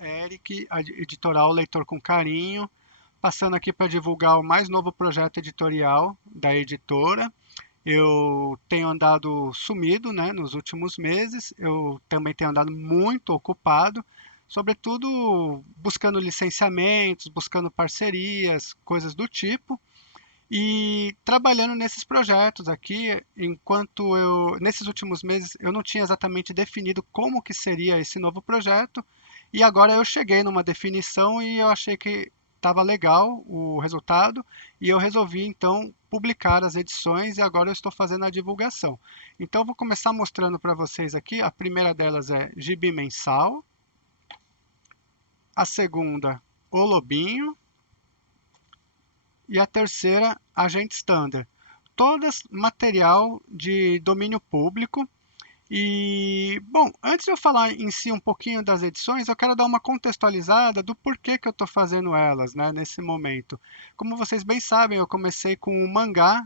Eric, a editorial Leitor com Carinho, passando aqui para divulgar o mais novo projeto editorial da editora. Eu tenho andado sumido, né, nos últimos meses, eu também tenho andado muito ocupado, sobretudo buscando licenciamentos, buscando parcerias, coisas do tipo, e trabalhando nesses projetos aqui, enquanto nesses últimos meses, eu não tinha exatamente definido como que seria esse novo projeto, e agora eu cheguei numa definição e eu achei que estava legal o resultado, e eu resolvi então publicar as edições e agora eu estou fazendo a divulgação. Então, eu vou começar mostrando para vocês aqui. A primeira delas é Gibi Mensal, a segunda, O Lobinho, e a terceira, Agente Standard. Todas material de domínio público. E, bom, antes de eu falar em si um pouquinho das edições, eu quero dar uma contextualizada do porquê que eu estou fazendo elas, né, nesse momento. Como vocês bem sabem, eu comecei com o mangá,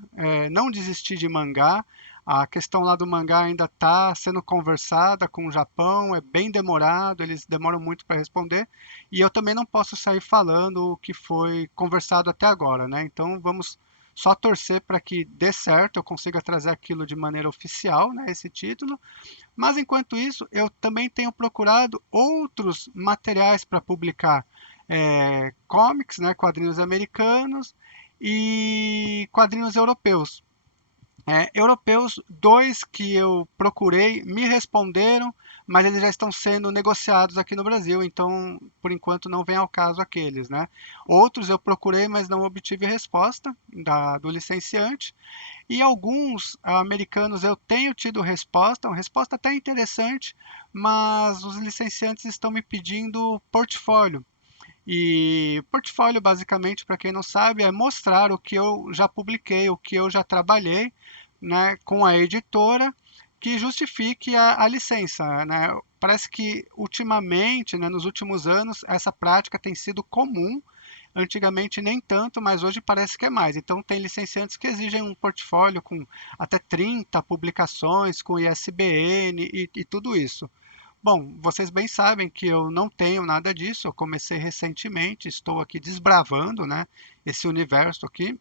não desisti de mangá. A questão lá do mangá ainda está sendo conversada com o Japão, é bem demorado, eles demoram muito para responder, e eu também não posso sair falando o que foi conversado até agora, né? Então vamos só torcer para que dê certo, eu consiga trazer aquilo de maneira oficial, né, esse título. Mas enquanto isso, eu também tenho procurado outros materiais para publicar, comics, né, quadrinhos americanos e quadrinhos europeus. Europeus, dois que eu procurei me responderam, mas eles já estão sendo negociados aqui no Brasil, então por enquanto não vem ao caso aqueles, né? Outros eu procurei, mas não obtive resposta do licenciante. E alguns americanos eu tenho tido resposta, uma resposta até interessante, mas os licenciantes estão me pedindo portfólio. E portfólio, basicamente, para quem não sabe, é mostrar o que eu já publiquei, o que eu já trabalhei, né, com a editora, que justifique a licença, né? Parece que ultimamente, né, nos últimos anos, essa prática tem sido comum. Antigamente nem tanto, mas hoje parece que é mais. Então, tem licenciantes que exigem um portfólio com até 30 publicações, com ISBN e tudo isso. Bom, vocês bem sabem que eu não tenho nada disso. Eu comecei recentemente, estou aqui desbravando, né, esse universo aqui.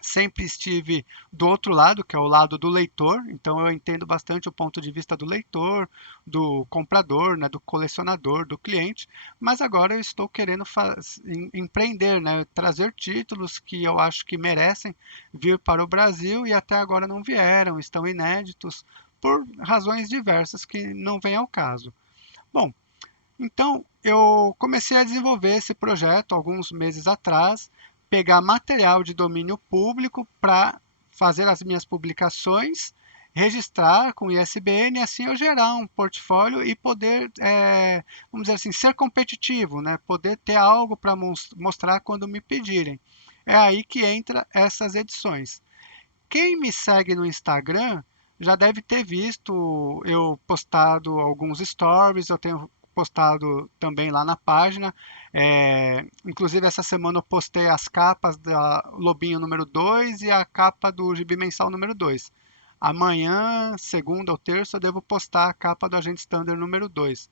Sempre estive do outro lado, que é o lado do leitor, então eu entendo bastante o ponto de vista do leitor, do comprador, né, do colecionador, do cliente, mas agora eu estou querendo empreender, né, trazer títulos que eu acho que merecem vir para o Brasil e até agora não vieram, estão inéditos por razões diversas que não vêm ao caso. Bom, então, eu comecei a desenvolver esse projeto alguns meses atrás, pegar material de domínio público para fazer as minhas publicações, registrar com ISBN, e assim eu gerar um portfólio e poder, vamos dizer assim, ser competitivo, né? Poder ter algo para mostrar quando me pedirem. É aí que entra essas edições. Quem me segue no Instagram já deve ter visto eu postado alguns stories, eu tenho postado também lá na página. Inclusive, essa semana eu postei as capas da Lobinho número 2 e a capa do Gibi Mensal número 2. Amanhã, segunda ou terça, eu devo postar a capa do Agente Standard número 2.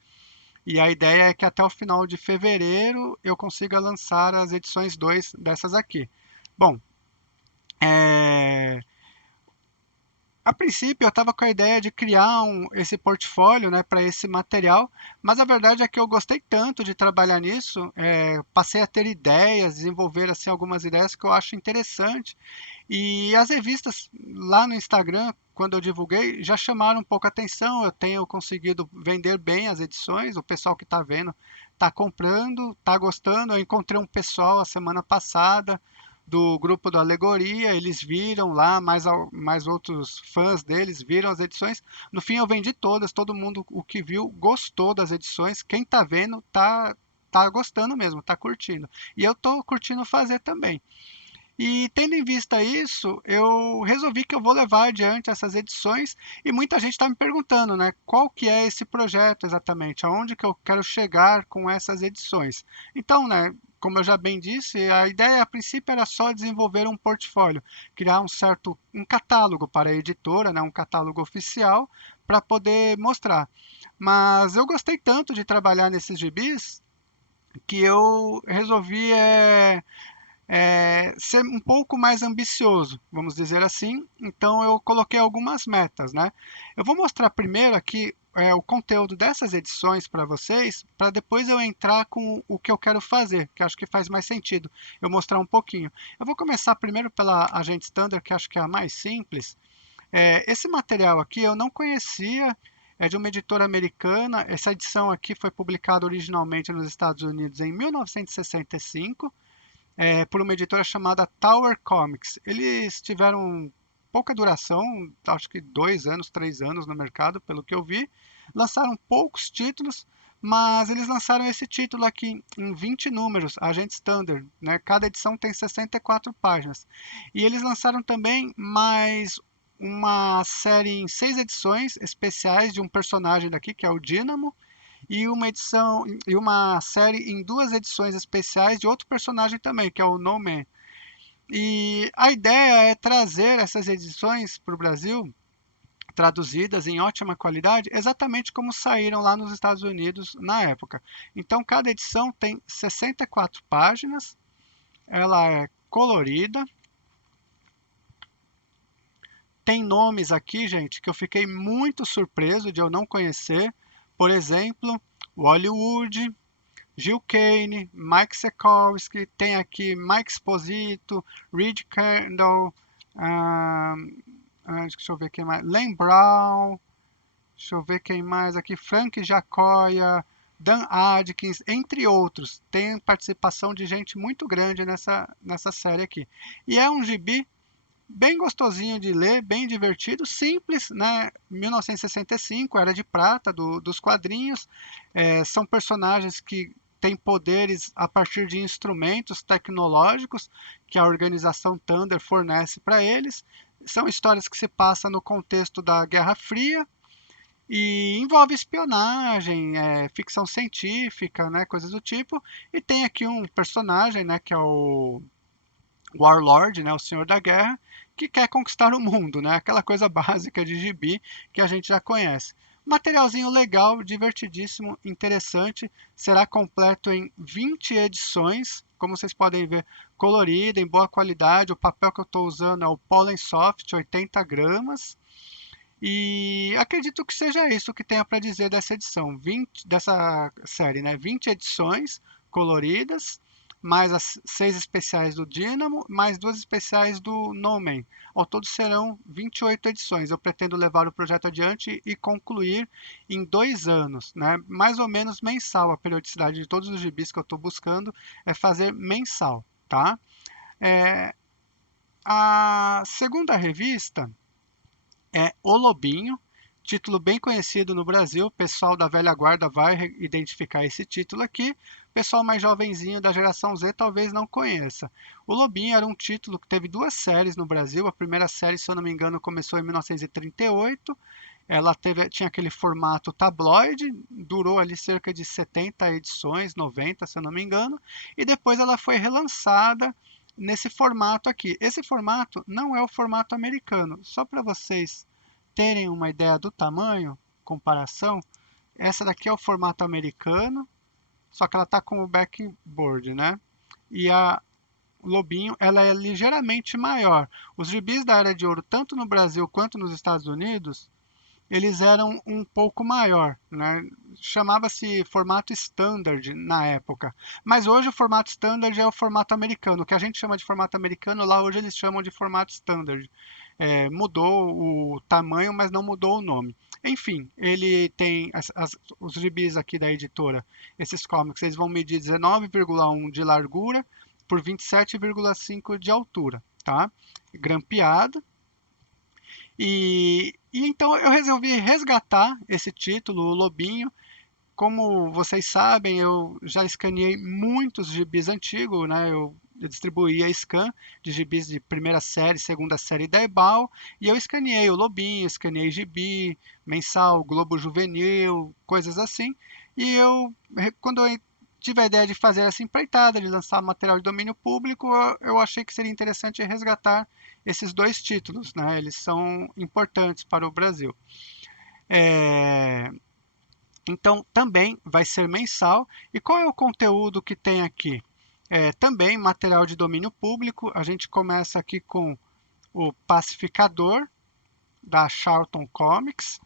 E a ideia é que até o final de fevereiro eu consiga lançar as edições 2 dessas aqui. Bom, é, a princípio, eu estava com a ideia de criar esse portfólio, né, para esse material, mas a verdade é que eu gostei tanto de trabalhar nisso, passei a ter ideias, desenvolver assim, algumas ideias que eu acho interessante. E as revistas lá no Instagram, quando eu divulguei, já chamaram um pouco a atenção. Eu tenho conseguido vender bem as edições, o pessoal que está vendo está comprando, está gostando. Eu encontrei um pessoal a semana passada do grupo da Alegoria, eles viram lá, mais outros fãs deles viram as edições. No fim, eu vendi todas, todo mundo o que viu gostou das edições. Quem está vendo tá gostando mesmo, tá curtindo. E eu estou curtindo fazer também. E tendo em vista isso, eu resolvi que eu vou levar adiante essas edições e muita gente está me perguntando, né, qual que é esse projeto exatamente, aonde que eu quero chegar com essas edições. Então, né, como eu já bem disse, a ideia a princípio era só desenvolver um portfólio, criar um catálogo para a editora, né, um catálogo oficial para poder mostrar. Mas eu gostei tanto de trabalhar nesses gibis que eu resolvi ser um pouco mais ambicioso, vamos dizer assim. Então eu coloquei algumas metas, né? Eu vou mostrar primeiro aqui o conteúdo dessas edições para vocês, para depois eu entrar com o que eu quero fazer, que acho que faz mais sentido eu mostrar um pouquinho. Eu vou começar primeiro pela Agente Standard, que acho que é a mais simples. Esse material aqui eu não conhecia, é de uma editora americana. Essa edição aqui foi publicada originalmente nos Estados Unidos em 1965, por uma editora chamada Tower Comics. Eles tiveram pouca duração, acho que 2 anos, 3 anos no mercado, pelo que eu vi. Lançaram poucos títulos, mas eles lançaram esse título aqui em 20 números, Agente Standard, né? Cada edição tem 64 páginas. E eles lançaram também mais uma série em 6 edições especiais de um personagem daqui, que é o Dynamo, e uma edição e uma série em 2 edições especiais de outro personagem também, que é o No Man. E a ideia é trazer essas edições para o Brasil, traduzidas em ótima qualidade, exatamente como saíram lá nos Estados Unidos na época. Então, cada edição tem 64 páginas, ela é colorida, tem nomes aqui, gente, que eu fiquei muito surpreso de eu não conhecer. Por exemplo, Hollywood, Gil Kane, Mike Sekowsky, tem aqui Mike Esposito, Reed Kendall, deixa eu ver quem mais, Len Brown, deixa eu ver quem mais aqui, Frank Jacoya, Dan Adkins, entre outros. Tem participação de gente muito grande nessa série aqui. E é um gibi bem gostosinho de ler, bem divertido, simples, né? 1965, Era de Prata dos quadrinhos. São personagens que têm poderes a partir de instrumentos tecnológicos que a organização Thunder fornece para eles. São histórias que se passam no contexto da Guerra Fria e envolve espionagem, ficção científica, né, coisas do tipo. E tem aqui um personagem, né, que é o Warlord, né, o Senhor da Guerra, que quer conquistar o mundo, né, aquela coisa básica de gibi que a gente já conhece. Materialzinho legal, divertidíssimo, interessante, será completo em 20 edições, como vocês podem ver, colorido, em boa qualidade. O papel que eu estou usando é o Pollen Soft, 80 gramas, e acredito que seja isso que tenha para dizer dessa edição, 20, dessa série, né? 20 edições coloridas, mais as 6 especiais do Dynamo, mais 2 especiais do No Man. Ao todo serão 28 edições. Eu pretendo levar o projeto adiante e concluir em 2 anos, né? Mais ou menos mensal. A periodicidade de todos os gibis que eu estou buscando é fazer mensal, tá? É, a segunda revista é O Lobinho, título bem conhecido no Brasil. O pessoal da velha guarda vai identificar esse título aqui. O pessoal mais jovenzinho da geração Z talvez não conheça. O Lobinho era um título que teve 2 séries no Brasil. A primeira série, se eu não me engano, começou em 1938. Ela tinha aquele formato tabloide, durou ali cerca de 70 edições, 90, se eu não me engano, e depois ela foi relançada nesse formato aqui. Esse formato não é o formato americano. Só para vocês terem uma ideia do tamanho, comparação, essa daqui é o formato americano, só que ela está com o backboard, né? E a Lobinho, ela é ligeiramente maior. Os gibis da Era de Ouro, tanto no Brasil quanto nos Estados Unidos, eles eram um pouco maior, né? Chamava-se formato standard na época. Mas hoje o formato standard é o formato americano. O que a gente chama de formato americano, lá hoje eles chamam de formato standard. Mudou o tamanho, mas não mudou o nome. Enfim, ele tem os gibis aqui da editora, esses comics, eles vão medir 19,1 de largura por 27,5 de altura, tá? Grampeado. E então eu resolvi resgatar esse título, o Lobinho. Como vocês sabem, eu já escaneei muitos gibis antigos, né? Eu distribuía scan de gibis de primeira série, segunda série da Ebal, e eu escaneei o Lobinho, escaneei gibi, mensal, Globo Juvenil, coisas assim. E quando eu tive a ideia de fazer essa empreitada, de lançar material de domínio público, eu achei que seria interessante resgatar esses 2 títulos, né? Eles são importantes para o Brasil. É, Então, também vai ser mensal. E qual é o conteúdo que tem aqui? Também material de domínio público. A gente começa aqui com o Pacificador, da Charlton Comics.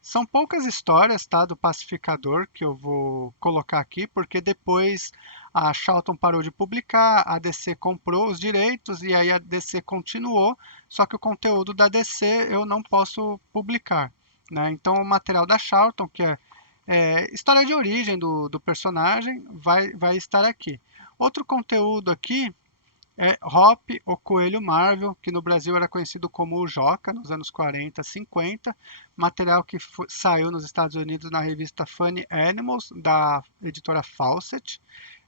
São poucas histórias, tá, do Pacificador que eu vou colocar aqui, porque depois a Charlton parou de publicar, a DC comprou os direitos e aí a DC continuou, só que o conteúdo da DC eu não posso publicar, né? Então o material da Charlton, que é história de origem do personagem, vai estar aqui. Outro conteúdo aqui é Hop, o Coelho Marvel, que no Brasil era conhecido como o Joca, nos anos 40, 50. Material que saiu nos Estados Unidos na revista Funny Animals, da editora Fawcett.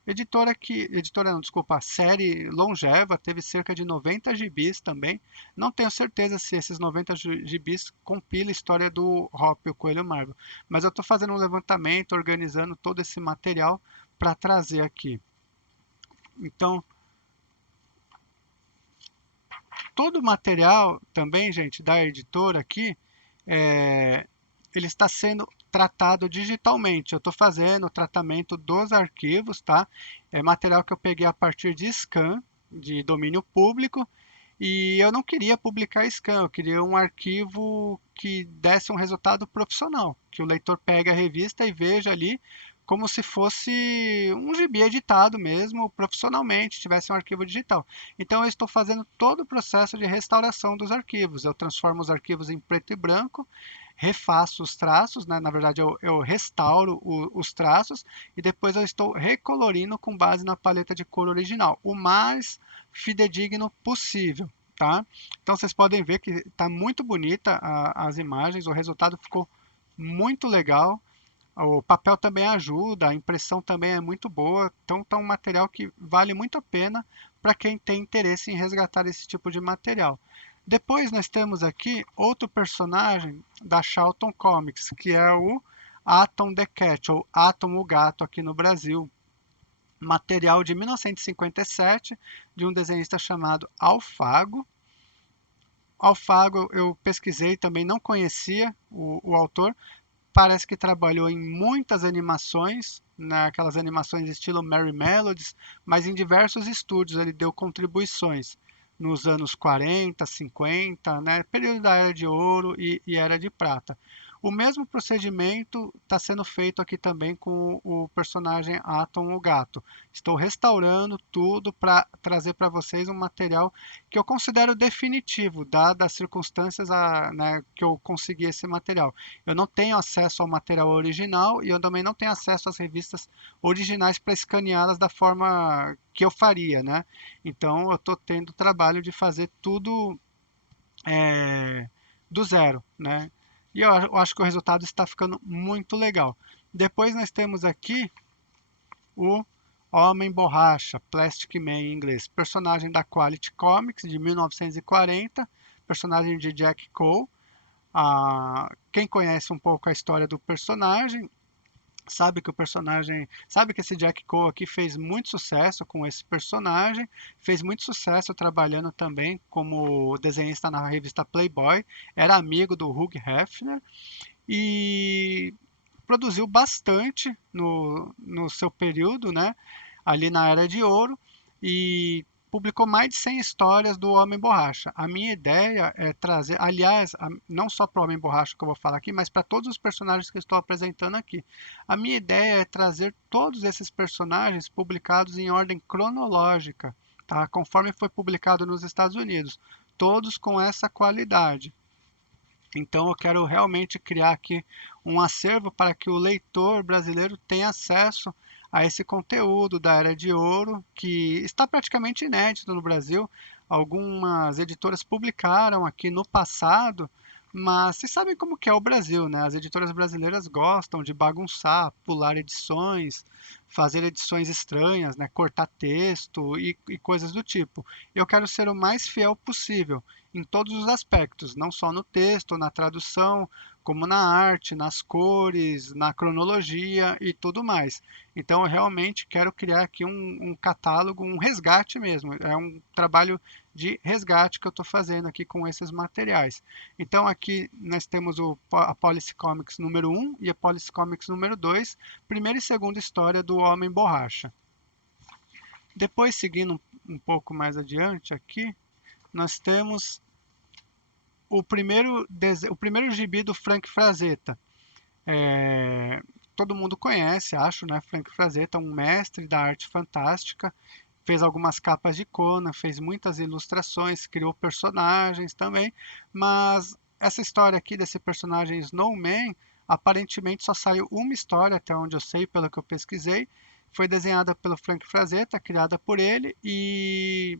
Editora não, desculpa, série longeva, teve cerca de 90 gibis também. Não tenho certeza se esses 90 gibis compila a história do Hop, o Coelho Marvel. Mas eu estou fazendo um levantamento, organizando todo esse material para trazer aqui. Então, todo o material também, gente, da editora aqui, é, ele está sendo tratado digitalmente. Eu estou fazendo o tratamento dos arquivos, tá? É material que eu peguei a partir de scan, de domínio público, e eu não queria publicar scan, eu queria um arquivo que desse um resultado profissional, que o leitor pegue a revista e veja ali como se fosse um gibi editado mesmo, profissionalmente, tivesse um arquivo digital. Então eu estou fazendo todo o processo de restauração dos arquivos. Eu transformo os arquivos em preto e branco, refaço os traços, né? Na verdade eu restauro os traços e depois eu estou recolorindo com base na paleta de cor original, o mais fidedigno possível, tá? Então vocês podem ver que está muito bonita as imagens, o resultado ficou muito legal. O papel também ajuda, a impressão também é muito boa, então é um material que vale muito a pena para quem tem interesse em resgatar esse tipo de material. Depois nós temos aqui outro personagem da Charlton Comics, que é o Atom the Cat, ou Atom o Gato aqui no Brasil. Material de 1957, de um desenhista chamado Alfago. Alfago eu pesquisei, também não conhecia o autor, parece que trabalhou em muitas animações, né, aquelas animações estilo Merry Melodies, mas em diversos estúdios ele deu contribuições nos anos 40, 50, né, período da Era de Ouro e Era de Prata. O mesmo procedimento está sendo feito aqui também com o personagem Atom o Gato. Estou restaurando tudo para trazer para vocês um material que eu considero definitivo, dadas as circunstâncias né, que eu consegui esse material. Eu não tenho acesso ao material original e eu também não tenho acesso às revistas originais para escaneá-las da forma que eu faria, né? Então eu estou tendo o trabalho de fazer tudo do zero, né? E eu acho que o resultado está ficando muito legal. Depois nós temos aqui o Homem Borracha, Plastic Man em inglês, personagem da Quality Comics de 1940, personagem de Jack Cole. Quem conhece um pouco a história do personagem sabe que esse Jack Cole aqui fez muito sucesso com esse personagem, fez muito sucesso trabalhando também como desenhista na revista Playboy, era amigo do Hugh Hefner e produziu bastante no seu período, né, ali na Era de Ouro, e publicou mais de 100 histórias do Homem Borracha. A minha ideia é trazer, aliás, não só para o Homem Borracha que eu vou falar aqui, mas para todos os personagens que eu estou apresentando aqui. A minha ideia é trazer todos esses personagens publicados em ordem cronológica, tá? Conforme foi publicado nos Estados Unidos, todos com essa qualidade. Então eu quero realmente criar aqui um acervo para que o leitor brasileiro tenha acesso a esse conteúdo da Era de Ouro, que está praticamente inédito no Brasil. Algumas editoras publicaram aqui no passado, mas vocês sabem como que é o Brasil, né? As editoras brasileiras gostam de bagunçar, pular edições, fazer edições estranhas, né? Cortar texto e coisas do tipo. Eu quero ser o mais fiel possível em todos os aspectos, não só no texto, na tradução, como na arte, nas cores, na cronologia e tudo mais. Então, eu realmente quero criar aqui um catálogo, um resgate mesmo. É um trabalho de resgate que eu estou fazendo aqui com esses materiais. Então, aqui nós temos a Policy Comics número 1 e a Policy Comics número 2, primeira e segunda história do Homem Borracha. Depois, seguindo um pouco mais adiante aqui, nós temos o primeiro gibi do Frank Frazetta. Todo mundo conhece, acho, né? Frank Frazetta, um mestre da arte fantástica, fez algumas capas de Conan, fez muitas ilustrações, criou personagens também, mas essa história aqui desse personagem Snowman, aparentemente só saiu uma história, até onde eu sei, pelo que eu pesquisei, foi desenhada pelo Frank Frazetta, criada por ele, e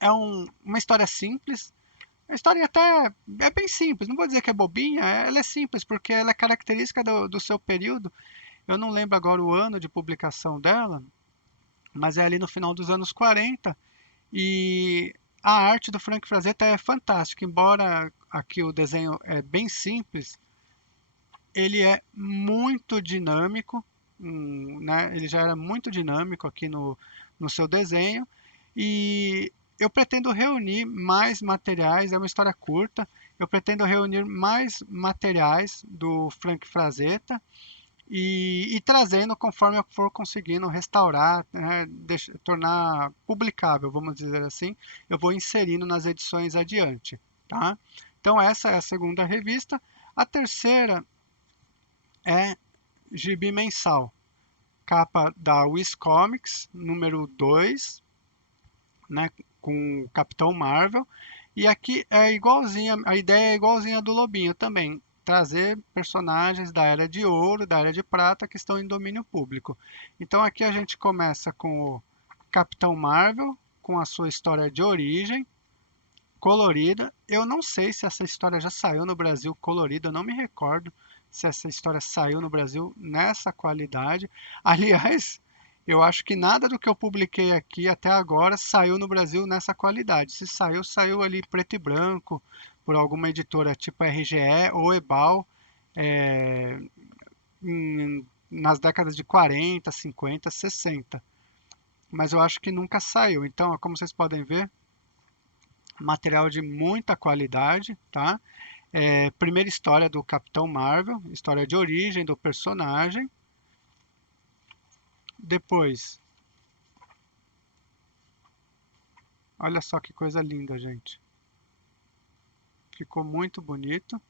é uma história simples. A história até é bem simples, não vou dizer que é bobinha, ela é simples porque ela é característica do seu período. Eu não lembro agora o ano de publicação dela, mas é ali no final dos anos 40 e a arte do Frank Frazetta é fantástica, embora aqui o desenho é bem simples, ele é muito dinâmico, né? Ele já era muito dinâmico aqui no seu desenho e eu pretendo reunir mais materiais, é uma história curta, eu pretendo reunir mais materiais do Frank Frazetta e trazendo conforme eu for conseguindo restaurar, né, tornar publicável, vamos dizer assim, eu vou inserindo nas edições adiante, tá? Então essa é a segunda revista. A terceira é Gibi Mensal, capa da Wiz Comics, número 2, né, com o Capitão Marvel. E aqui é igualzinha, a ideia é igualzinha do Lobinho também, trazer personagens da Era de Ouro, da Era de Prata, que estão em domínio público. Então aqui a gente começa com o Capitão Marvel, com a sua história de origem, colorida. Eu não sei se essa história já saiu no Brasil colorida, eu não me recordo se essa história saiu no Brasil nessa qualidade. Aliás, eu acho que nada do que eu publiquei aqui até agora saiu no Brasil nessa qualidade. Se saiu, saiu ali preto e branco, por alguma editora tipo RGE ou Ebal, é, nas décadas de 40, 50, 60. Mas eu acho que nunca saiu. Então, como vocês podem ver, material de muita qualidade, tá? Primeira história do Capitão Marvel, história de origem do personagem. Depois, olha só que coisa linda, gente. Ficou muito bonito.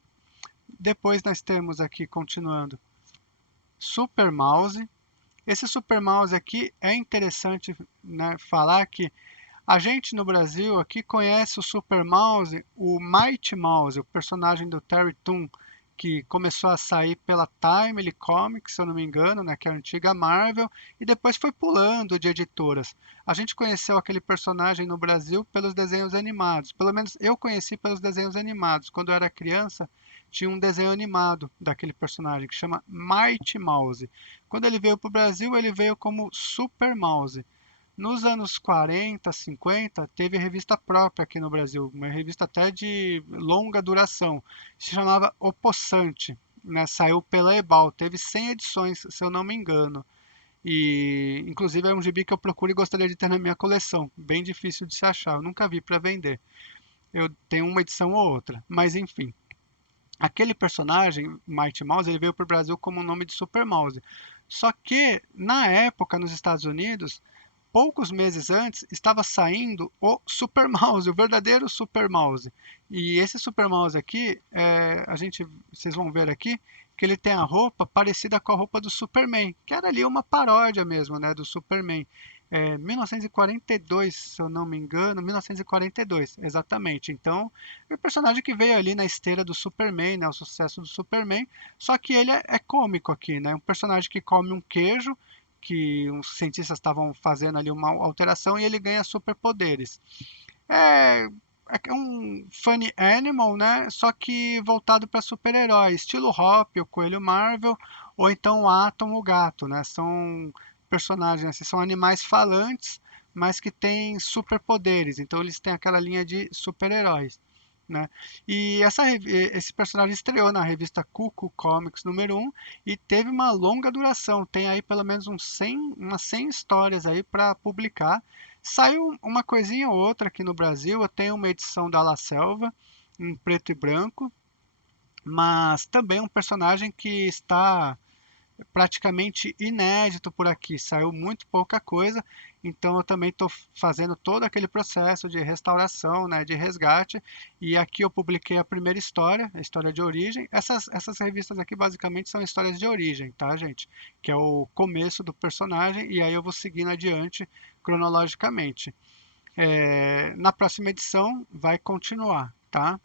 Depois nós temos aqui, continuando, Super Mouse. Esse Super Mouse aqui é interessante, né, falar que a gente no Brasil aqui conhece o Super Mouse, o Mighty Mouse, o personagem do Terry Toon, que começou a sair pela Timely Comics, se eu não me engano, né, que é a antiga Marvel, e depois foi pulando de editoras. A gente conheceu aquele personagem no Brasil pelos desenhos animados. Pelo menos eu conheci pelos desenhos animados. Quando eu era criança, tinha um desenho animado daquele personagem que chama Mighty Mouse. Quando ele veio para o Brasil, ele veio como Super Mouse. Nos anos 40, 50, teve revista própria aqui no Brasil, uma revista até de longa duração, se chamava O Poçante, né? Saiu pela Ebal, teve 100 edições, se eu não me engano. E, inclusive, é um gibi que eu procuro e gostaria de ter na minha coleção, bem difícil de se achar, eu nunca vi para vender. Eu tenho uma edição ou outra, mas enfim. Aquele personagem, Mighty Mouse, ele veio para o Brasil como o nome de Super Mouse. Só que, na época, nos Estados Unidos, poucos meses antes, estava saindo o Super Mouse, o verdadeiro Super Mouse. E esse Super Mouse aqui, vocês vão ver aqui, que ele tem a roupa parecida com a roupa do Superman, que era ali uma paródia mesmo, né, do Superman. 1942, se eu não me engano, 1942, exatamente. Então, é o personagem que veio ali na esteira do Superman, né, o sucesso do Superman, só que ele é cômico aqui, né, um personagem que come um queijo, que os cientistas estavam fazendo ali uma alteração e ele ganha superpoderes. É, é um funny animal, né? Só que voltado para super-herói, estilo Hop, o Coelho Marvel, ou então o Atom, o Gato, né? São personagens, assim, são animais falantes, mas que têm superpoderes. Então eles têm aquela linha de super-heróis. né? E esse personagem estreou na revista Cuckoo Comics número 1 e teve uma longa duração. Tem aí pelo menos umas 100 histórias aí para publicar. Saiu uma coisinha ou outra aqui no Brasil. Eu tenho uma edição da La Selva em preto e branco, mas também um personagem que está praticamente inédito por aqui, saiu muito pouca coisa, então eu também estou fazendo todo aquele processo de restauração, né, de resgate, e aqui eu publiquei a primeira história, a história de origem. Essas revistas aqui basicamente são histórias de origem, tá, gente? Que é o começo do personagem, e aí eu vou seguindo adiante cronologicamente. Na próxima edição vai continuar, tá?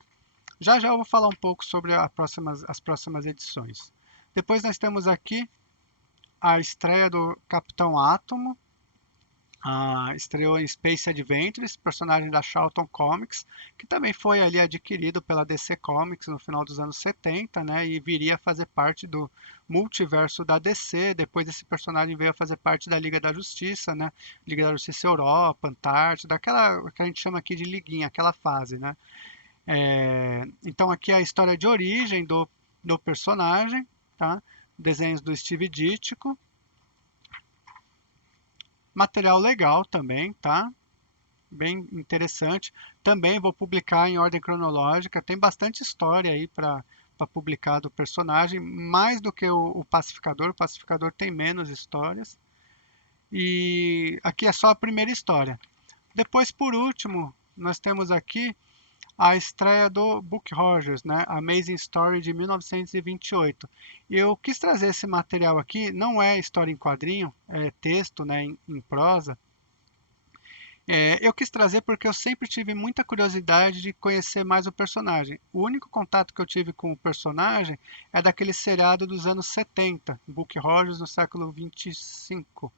Já já eu vou falar um pouco sobre as próximas edições. Depois nós temos aqui a estreia do Capitão Átomo, estreou em Space Adventures, personagem da Charlton Comics, que também foi ali adquirido pela DC Comics no final dos anos 70, né, e viria a fazer parte do multiverso da DC. Depois esse personagem veio a fazer parte da Liga da Justiça, né, Liga da Justiça Europa, Antártida, aquela que a gente chama aqui de liguinha, aquela fase, né. Então aqui é a história de origem do personagem, tá? Desenhos do Steve Ditko. Material legal também, tá? Bem interessante. Também vou publicar em ordem cronológica. Tem bastante história aí para publicar do personagem, mais do que o Pacificador. O Pacificador tem menos histórias. E aqui é só a primeira história. Depois, por último, nós temos aqui a estreia do Buck Rogers, né? Amazing Story de 1928. Eu quis trazer esse material aqui, não é história em quadrinho, é texto, né, em prosa. Eu quis trazer porque eu sempre tive muita curiosidade de conhecer mais o personagem. O único contato que eu tive com o personagem é daquele seriado dos anos 70, Buck Rogers no século 25.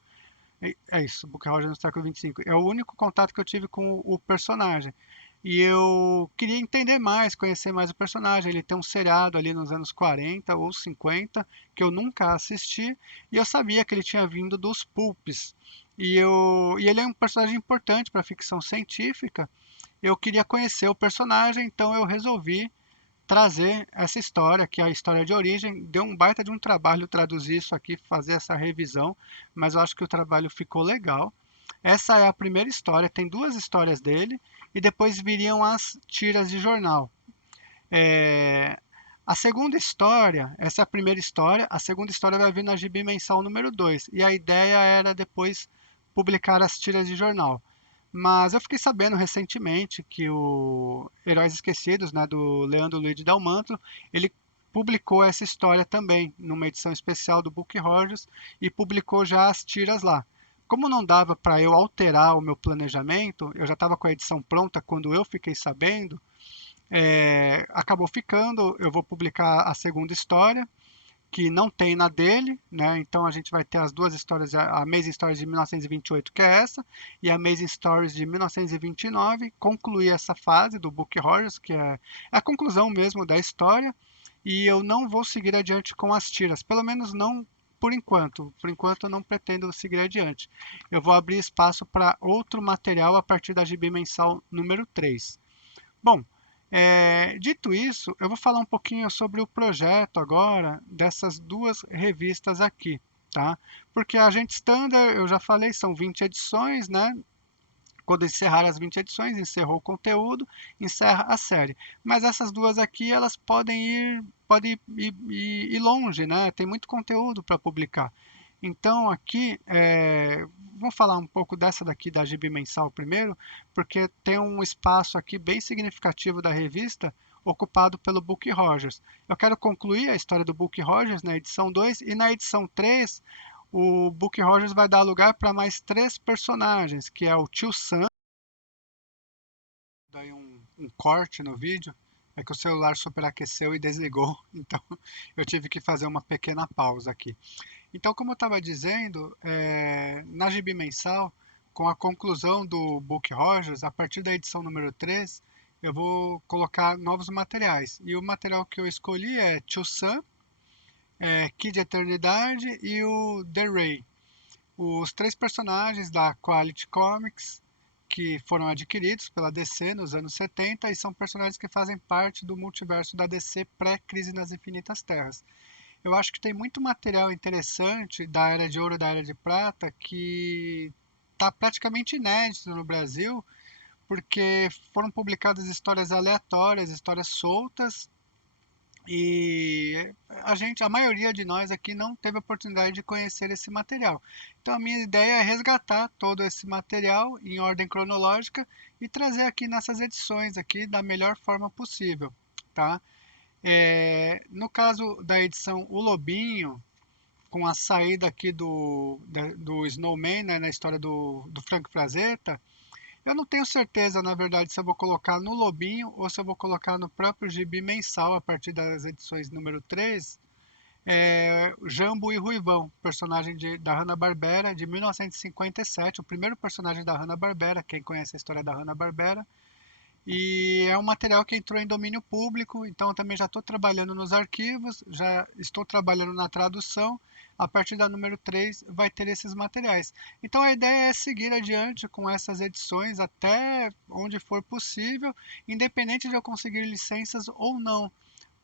É isso, Buck Rogers no século 25. É o único contato que eu tive com o personagem. E eu queria entender mais, conhecer mais o personagem. Ele tem um seriado ali nos anos 40 ou 50 que eu nunca assisti, e eu sabia que ele tinha vindo dos pulps. E ele é um personagem importante para a ficção científica. Eu queria conhecer o personagem, então eu resolvi trazer essa história, que é a história de origem. Deu um baita de um trabalho traduzir isso aqui, fazer essa revisão, mas eu acho que o trabalho ficou legal. Essa é a primeira história, tem duas histórias dele, e depois viriam as tiras de jornal. É, A segunda história, essa é a primeira história, a segunda história vai vir na Gibi Mensal número 2, e a ideia era depois publicar as tiras de jornal. Mas eu fiquei sabendo recentemente que o Heróis Esquecidos, né, do Leandro Luiz Dalmantlo, ele publicou essa história também numa edição especial do Book Rogers e publicou já as tiras lá. Como não dava para eu alterar o meu planejamento, eu já estava com a edição pronta quando eu fiquei sabendo, acabou ficando. Eu vou publicar a segunda história, que não tem na dele, né? Então a gente vai ter as duas histórias, a Amazing Stories de 1928, que é essa, e a Amazing Stories de 1929, concluir essa fase do Book Rogers, que é a conclusão mesmo da história, e eu não vou seguir adiante com as tiras, pelo menos não por enquanto. Por enquanto eu não pretendo seguir adiante. Eu vou abrir espaço para outro material a partir da GB mensal número 3. Bom, dito isso, eu vou falar um pouquinho sobre o projeto agora dessas duas revistas aqui, tá? Porque a Agente Standard, eu já falei, são 20 edições, né? Quando encerrar as 20 edições, encerrou o conteúdo, encerra a série. Mas essas duas aqui, elas podem ir longe, né? Tem muito conteúdo para publicar. Então aqui, vamos falar um pouco dessa daqui da Gibi Mensal primeiro, porque tem um espaço aqui bem significativo da revista ocupado pelo Buck Rogers. Eu quero concluir a história do Buck Rogers na edição 2 e na edição 3 o Buck Rogers vai dar lugar para mais três personagens, que é o Tio Sam, daí um corte no vídeo, é que o celular superaqueceu e desligou, então eu tive que fazer uma pequena pausa aqui. Então, como eu estava dizendo, na Gibi Mensal, com a conclusão do Book Rogers, a partir da edição número 3, eu vou colocar novos materiais. E o material que eu escolhi é Tio Sam, Kid Eternidade e o The Ray. Os três personagens da Quality Comics, que foram adquiridos pela DC nos anos 70 e são personagens que fazem parte do multiverso da DC pré-Crise nas Infinitas Terras. Eu acho que tem muito material interessante da Era de Ouro e da Era de Prata que está praticamente inédito no Brasil, porque foram publicadas histórias aleatórias, histórias soltas, e a maioria de nós aqui não teve a oportunidade de conhecer esse material. Então a minha ideia é resgatar todo esse material em ordem cronológica e trazer aqui nessas edições aqui da melhor forma possível, tá? No caso da edição O Lobinho, com a saída aqui do Snowman, né, na história do Frank Frazetta, eu não tenho certeza, na verdade, se eu vou colocar no Lobinho ou se eu vou colocar no próprio gibi mensal, a partir das edições número 3, Jambo e Ruivão, personagem da Hanna-Barbera de 1957, o primeiro personagem da Hanna-Barbera, quem conhece a história da Hanna-Barbera. E é um material que entrou em domínio público, então eu também já estou trabalhando nos arquivos, já estou trabalhando na tradução. A partir da número 3 vai ter esses materiais. Então a ideia é seguir adiante com essas edições até onde for possível, independente de eu conseguir licenças ou não,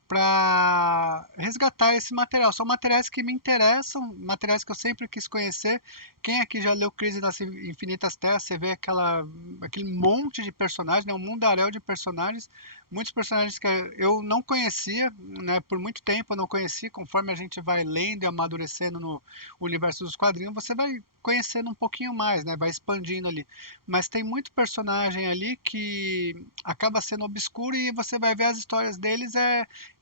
para resgatar esse material. São materiais que me interessam, materiais que eu sempre quis conhecer. Quem aqui já leu Crise nas Infinitas Terras, você vê aquele monte de personagens, né? Um mundaréu de personagens, muitos personagens que eu não conhecia, né? Por muito tempo eu não conheci. Conforme a gente vai lendo e amadurecendo no universo dos quadrinhos, você vai conhecendo um pouquinho mais, né? Vai expandindo ali. Mas tem muito personagem ali que acaba sendo obscuro e você vai ver as histórias deles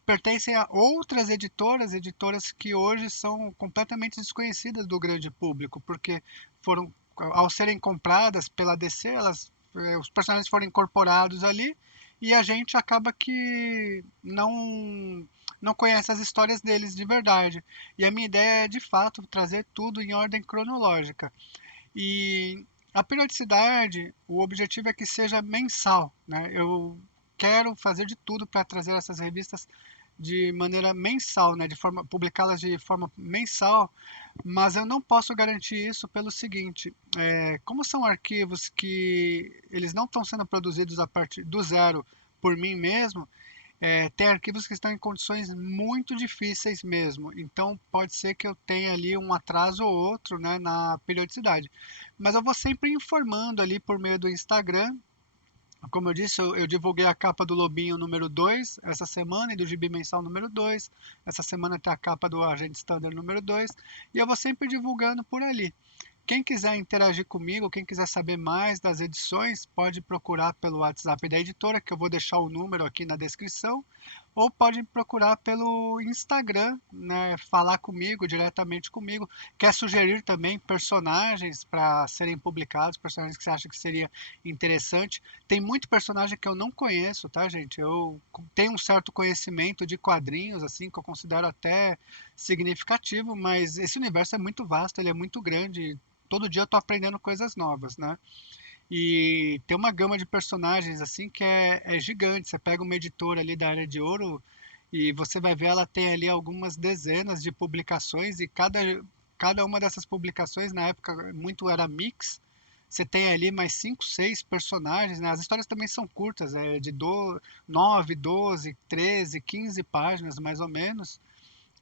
pertencem a outras editoras, editoras que hoje são completamente desconhecidas do grande público, porque foram, ao serem compradas pela DC, os personagens foram incorporados ali e a gente acaba que não conhece as histórias deles de verdade. E a minha ideia é, de fato, trazer tudo em ordem cronológica. E a periodicidade, o objetivo é que seja mensal, né? Eu quero fazer de tudo para trazer essas revistas de maneira mensal, né, publicá-las de forma mensal, mas eu não posso garantir isso pelo seguinte, como são arquivos que eles não estão sendo produzidos a partir do zero por mim mesmo, tem arquivos que estão em condições muito difíceis mesmo, então pode ser que eu tenha ali um atraso ou outro, né, na periodicidade, mas eu vou sempre informando ali por meio do Instagram. Como eu disse, eu divulguei a capa do Lobinho número 2 essa semana e do Gibi Mensal número 2. Essa semana tem a capa do Agente Standard número 2. E eu vou sempre divulgando por ali. Quem quiser interagir comigo, quem quiser saber mais das edições, pode procurar pelo WhatsApp da editora, que eu vou deixar o número aqui na descrição, ou pode procurar pelo Instagram, né, falar comigo, diretamente comigo. Quer sugerir também personagens para serem publicados, personagens que você acha que seria interessante. Tem muito personagem que eu não conheço, tá, gente? Eu tenho um certo conhecimento de quadrinhos, assim, que eu considero até significativo, mas esse universo é muito vasto, ele é muito grande. Todo dia eu tô aprendendo coisas novas, né? E tem uma gama de personagens assim que é gigante. Você pega uma editora ali da Era de Ouro e você vai ver, ela tem ali algumas dezenas de publicações e cada uma dessas publicações na época muito era mix. Você tem ali mais 5, 6 personagens, né? As histórias também são curtas, de 9, 12, 13, 15 páginas mais ou menos.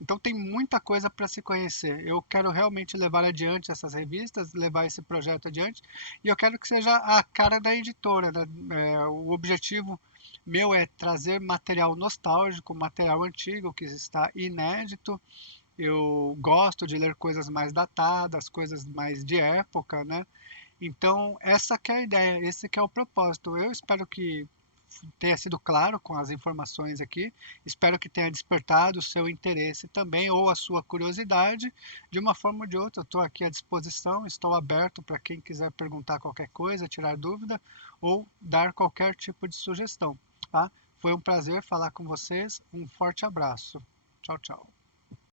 Então tem muita coisa para se conhecer. Eu quero realmente levar adiante essas revistas, levar esse projeto adiante, e eu quero que seja a cara da editora, né? O objetivo meu é trazer material nostálgico, material antigo que está inédito. Eu gosto de ler coisas mais datadas, coisas mais de época, né? Então essa que é a ideia, esse que é o propósito. Eu espero que tenha sido claro com as informações aqui. Espero que tenha despertado o seu interesse também ou a sua curiosidade. De uma forma ou de outra, eu estou aqui à disposição, estou aberto para quem quiser perguntar qualquer coisa, tirar dúvida ou dar qualquer tipo de sugestão. Tá? Foi um prazer falar com vocês. Um forte abraço. Tchau, tchau.